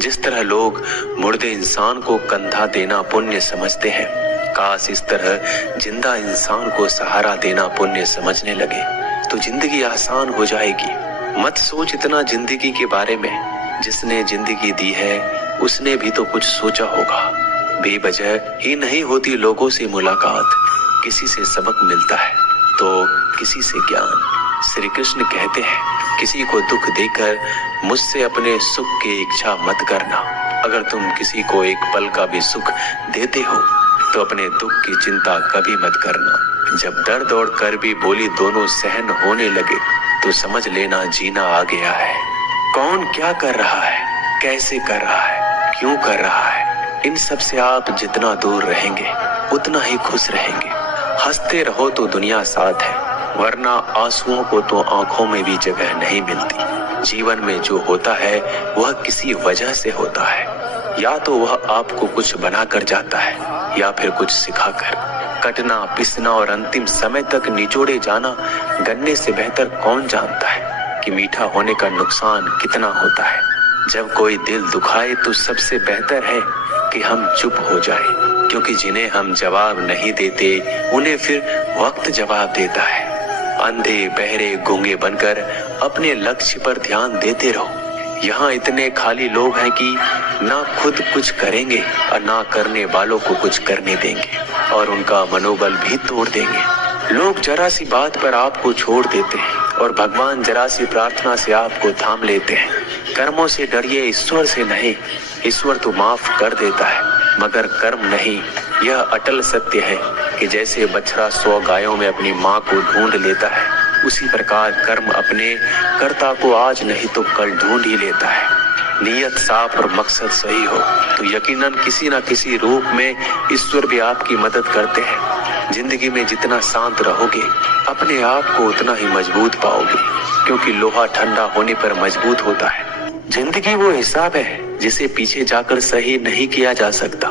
जिस तरह लोग मुर्दे इंसान को कंधा देना पुण्य समझते हैं, काश इस तरह जिंदा इंसान को सहारा देना पुण्य समझने लगे तो जिंदगी आसान हो जाएगी। मत सोच इतना जिंदगी के बारे में, जिसने जिंदगी दी है उसने भी तो कुछ सोचा होगा। बेवजह ही नहीं होती लोगों से मुलाकात, किसी से सबक मिलता है तो किसी से ज्ञान। श्री कृष्ण कहते हैं, किसी को दुख देकर मुझसे अपने सुख की इच्छा मत करना। अगर तुम किसी को एक पल का भी सुख देते हो तो अपने दुख की चिंता कभी मत करना। जब दर्द और कर भी बोली दोनों सहन होने लगे तो समझ लेना जीना आ गया है। कौन क्या कर रहा है, कैसे कर रहा है, क्यों कर रहा है, इन सब से आप जितना दूर रहेंगे उतना ही खुश रहेंगे। हंसते रहो तो दुनिया साथ है, वरना आंसुओं को तो आंखों में भी जगह नहीं मिलती। जीवन में जो होता है वह किसी वजह से होता है, या तो वह आपको कुछ बनाकर जाता है या फिर कुछ सिखाकर। कटना, पिसना और अंतिम समय तक निचोड़े जाना गन्ने से बेहतर कौन जानता है कि मीठा होने का नुकसान कितना होता है। जब कोई दिल दुखाए तो सबसे बेहतर है कि हम चुप हो जाएं, क्योंकि जिन्हें हम जवाब नहीं देते उन्हें फिर वक्त जवाब देता है। अंधे बहरे गूंगे बनकर अपने लक्ष्य पर ध्यान देते रहो। यहाँ इतने खाली लोग हैं कि ना खुद कुछ करेंगे और ना करने वालों को कुछ करने देंगे, और उनका मनोबल भी तोड़ देंगे। लोग जरा सी बात पर आपको छोड़ देते हैं और भगवान जरा सी प्रार्थना से आपको थाम लेते हैं। कर्मों से डरिए, ईश्वर से नहीं। ईश्वर तो माफ कर देता है मगर कर्म नहीं। यह अटल सत्य है कि जैसे बछड़ा 100 गायों में अपनी माँ को ढूंढ लेता है, उसी प्रकार कर्म अपने कर्ता को आज नहीं तो कल ढूंढ ही लेता है। नियत साफ और मकसद सही हो तो यकीनन किसी न किसी रूप में ईश्वर भी आपकी मदद करते हैं। जिंदगी में जितना शांत रहोगे अपने आप को उतना ही मजबूत पाओगे, क्योंकि लोहा ठंडा होने पर मजबूत होता है। जिंदगी वो हिसाब है जिसे पीछे जाकर सही नहीं किया जा सकता।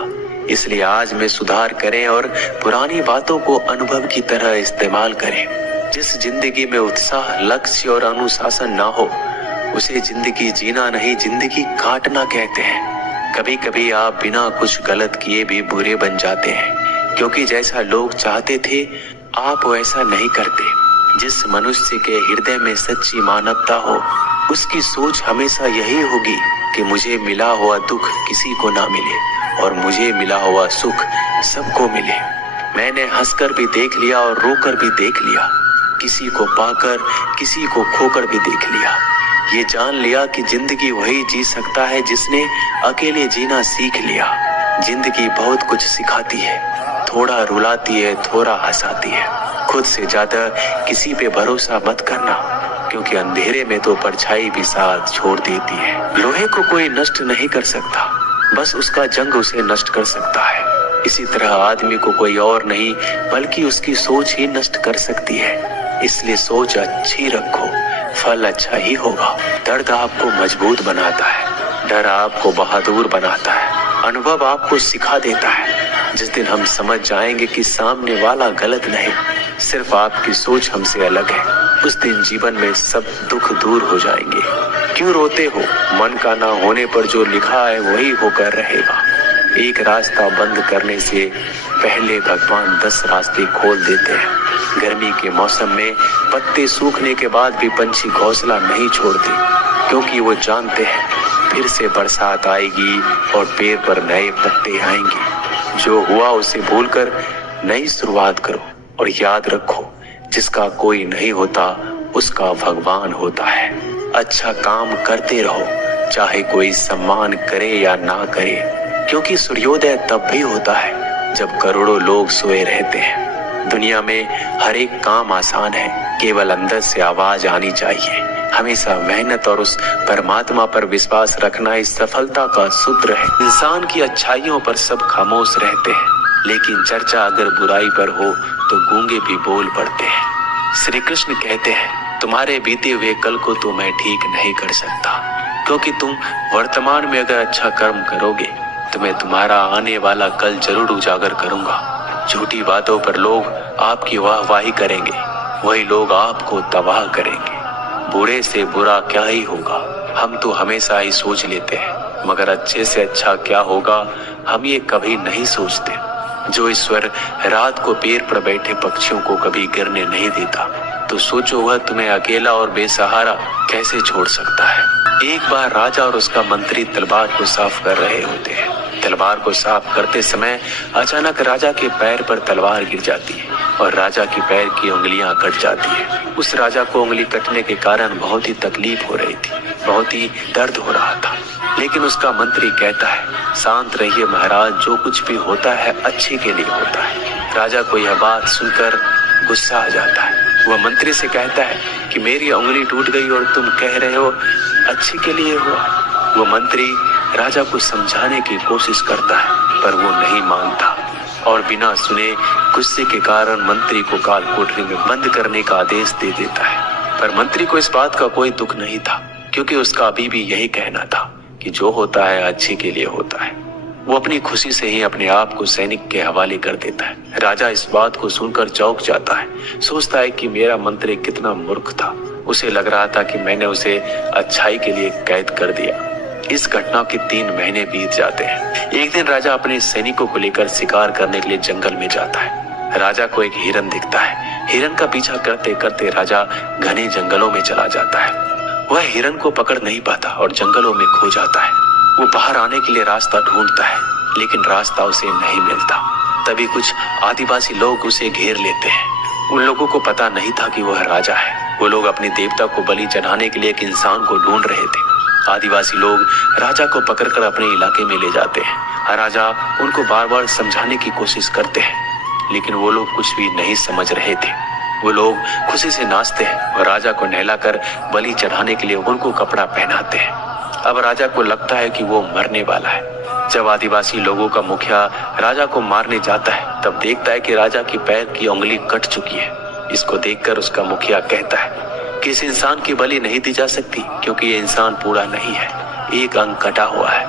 इसलिए आज में सुधार करें और पुरानी बातों को अनुभव की तरह इस्तेमाल करें। जिस जिंदगी में उत्साह, लक्ष्य और अनुशासन ना हो उसे जिंदगी जीना नहीं, जिंदगी काटना कहते हैं। कभी कभी आप बिना कुछ गलत किए भी बुरे बन जाते हैं, क्योंकि जैसा लोग चाहते थे आप वैसा नहीं करते। जिस मनुष्य के हृदय में सच्ची मानवता हो उसकी सोच हमेशा यही होगी कि मुझे मिला हुआ दुख किसी को ना मिले और मुझे मिला हुआ सुख सबको मिले। मैंने हंसकर भी देख लिया और रोकर भी देख लिया, किसी को पाकर किसी को खोकर भी देख लिया। ये जान लिया कि जिंदगी वही जी सकता है जिसने अकेले जीना सीख लिया। जिंदगी बहुत कुछ सिखाती है, थोड़ा रुलाती है, थोड़ा हंसाती है। खुद से ज्यादा किसी पे भरोसा मत करना, क्योंकि अंधेरे में तो परछाई भी साथ छोड़ देती है। लोहे को कोई नष्ट नहीं कर सकता, बस उसका जंग उसे नष्ट कर सकता है। इसी तरह आदमी को कोई और नहीं बल्कि उसकी सोच ही नष्ट कर सकती है। इसलिए सोच अच्छी रखो, फल अच्छा ही होगा। दर्द आपको मजबूत बनाता है, डर आपको बहादुर बनाता है, अनुभव आपको सिखा देता है। जिस दिन हम समझ जाएंगे कि सामने वाला गलत नहीं, सिर्फ आपकी सोच हमसे अलग है, उस दिन जीवन में सब दुख दूर हो जाएंगे। क्यों रोते हो? मन का ना होने पर जो लिखा है वही होकर रहेगा। एक रास्ता बंद करने से पहले भगवान 10 रास्ते खोल देते हैं। गर्मी के मौसम में पत्ते सूखने के बाद भी पंछी घोंसला नहीं छोड़ते, क्योंकि वो जानते हैं फिर से बरसात आएगी और पेड़ पर नए पत्ते आएंगे। जो हुआ उसे भूलकर नई शुरुआत करो और याद रखो, जिसका कोई नहीं होता उसका भगवान होता है। अच्छा काम करते रहो, चाहे कोई सम्मान करे या ना करे, क्योंकि सूर्योदय तब भी होता है जब करोड़ों लोग सोए रहते हैं। दुनिया में हर एक काम आसान है, केवल अंदर से आवाज आनी चाहिए। हमेशा मेहनत और उस परमात्मा पर विश्वास रखना इस सफलता का सूत्र है। इंसान की अच्छाइयों पर सब खामोश रहते हैं, लेकिन चर्चा अगर बुराई पर हो तो गूंगे भी बोल पड़ते हैं। श्री कृष्ण कहते हैं, तुम्हारे बीते हुए कल को तो मैं ठीक नहीं कर सकता, क्योंकि तुम वर्तमान में अगर अच्छा कर्म करोगे तो मैं तुम्हारा आने वाला कल जरूर उजागर करूंगा। झूठी बातों पर लोग आपकी वाहवाही करेंगे, वही लोग आपको तबाह करेंगे। बुरे से बुरा क्या ही होगा, हम तो हमेशा ही सोच लेते हैं मगर अच्छे से अच्छा क्या होगा हम ये कभी नहीं सोचते। जो ईश्वर रात को पेड़ पर बैठे पक्षियों को कभी गिरने नहीं देता, तो सोचो वह तुम्हें अकेला और बेसहारा कैसे छोड़ सकता है। एक बार राजा और उसका मंत्री तलवार को साफ कर रहे होते हैं। तलवार को साफ करते समय अचानक राजा के पैर पर तलवार गिर जाती है और राजा के पैर की उंगलियां कट जाती है। उस राजा को उंगली कटने के कारण बहुत ही तकलीफ हो रही थी, बहुत ही दर्द हो रहा था। लेकिन उसका मंत्री कहता है, शांत रहिए महाराज, जो कुछ भी होता है अच्छे के लिए होता है। राजा को यह बात सुनकर गुस्सा आ जाता है। वह मंत्री से कहता है कि मेरी उंगली टूट गई और तुम कह रहे हो अच्छे के लिए हुआ। वो मंत्री राजा को समझाने की कोशिश करता है, पर वो नहीं मानता और बिना सुने गुस्से के कारण मंत्री को काल कोठरी में बंद करने का आदेश दे देता है। पर मंत्री को इस बात का कोई दुख नहीं था, क्योंकि उसका अभी भी यही कहना था कि जो होता है अच्छे के लिए होता है। वो अपनी खुशी से ही अपने आप को सैनिक के हवाले कर देता है। राजा इस बात को सुनकर चौंक जाता है, सोचता है कि मेरा मंत्री कितना मूर्ख था। उसे लग रहा था कि मैंने उसे अच्छाई के लिए कैद कर दिया। इस घटना के 3 महीने बीत जाते हैं। एक दिन राजा अपने सैनिकों को लेकर शिकार करने के लिए जंगल में जाता है। राजा को एक हिरन दिखता है। हिरन का पीछा करते करते राजा घने जंगलों में चला जाता है। वह हिरन को पकड़ नहीं पाता और जंगलों में खो जाता है। वो बाहर आने के लिए रास्ता ढूंढता है, लेकिन रास्ता उसे नहीं मिलता। तभी कुछ आदिवासी लोग उसे घेर लेते हैं। उन लोगों को पता नहीं था कि वह राजा है। वो लोग अपने देवता को बलि चढ़ाने के लिए एक इंसान को ढूंढ रहे थे। आदिवासी लोग राजा को पकड़कर अपने इलाके में ले जाते हैं। राजा उनको बार बार समझाने की कोशिश करते हैं, लेकिन वो लोग कुछ भी नहीं समझ रहे थे। वो लोग खुशी से नाचते हैं और राजा को नहलाकर बलि चढ़ाने के लिए उनको कपड़ा पहनाते हैं। अब राजा को लगता है कि वो मरने वाला है। जब आदिवासी लोगों का मुखिया राजा को मारने जाता है, तब देखता है कि राजा की पैर की उंगली कट चुकी है। इसको देखकर उसका मुखिया कहता है कि इस इंसान की बलि नहीं दी जा सकती, क्योंकि ये इंसान पूरा नहीं है, एक अंग कटा हुआ है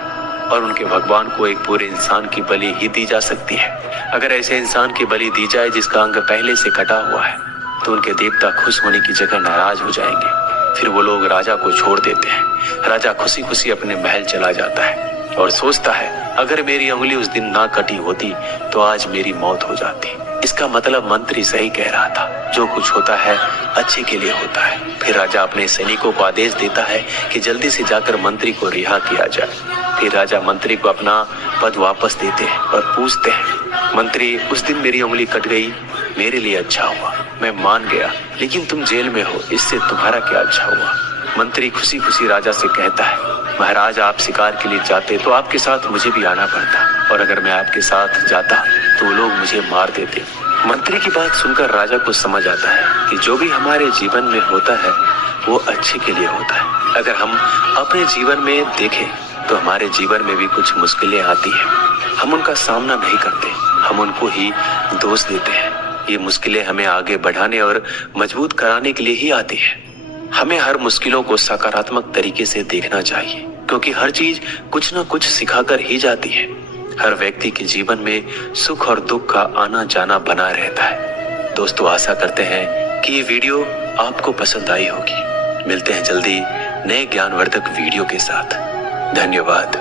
और उनके भगवान को एक पूरे इंसान की बलि ही दी जा सकती है। अगर ऐसे इंसान की बलि दी जाए जिसका अंग पहले से कटा हुआ है, तो उनके देवता खुश होने की जगह नाराज हो जाएंगे। फिर वो लोग राजा को छोड़ देते हैं। राजा खुशी खुशी अपने महल चला जाता है और सोचता है, अगर मेरी उंगली उस दिन ना कटी होती तो आज मेरी मौत हो जाती। इसका मतलब मंत्री सही कह रहा था, जो कुछ होता है अच्छे के लिए होता है। फिर राजा अपने सैनिकों को आदेश देता है कि जल्दी से जाकर मंत्री को रिहा किया जाए। फिर राजा मंत्री को अपना पद वापस देते हैं और पूछते हैं, मंत्री उस दिन मेरी उंगली कट गई, मेरे लिए अच्छा हुआ, मैं मान गया, लेकिन तुम जेल में हो, इससे तुम्हारा क्या अच्छा हुआ। मंत्री खुशी खुशी राजा से कहता है, महाराज आप शिकार के लिए जाते तो आपके साथ मुझे भी आना पड़ता, और अगर मैं आपके साथ जाता तो लोग मुझे मार देते। मंत्री की बात सुनकर राजा को समझ आता है कि जो भी हमारे जीवन में होता है वो अच्छे के लिए होता है। अगर हम अपने जीवन में देखें तो हमारे जीवन में भी कुछ मुश्किलें आती हैं, हम उनका सामना नहीं करते, हम उनको ही दोष देते हैं। ये मुश्किलें हमें आगे बढ़ाने और मजबूत कराने के लिए ही आती है। हमें हर मुश्किलों को सकारात्मक तरीके से देखना चाहिए, क्योंकि हर चीज कुछ न कुछ सिखाकर ही जाती है। हर व्यक्ति के जीवन में सुख और दुख का आना जाना बना रहता है। दोस्तों आशा करते हैं कि ये वीडियो आपको पसंद आई होगी। मिलते हैं जल्दी नए ज्ञानवर्धक वीडियो के साथ। धन्यवाद।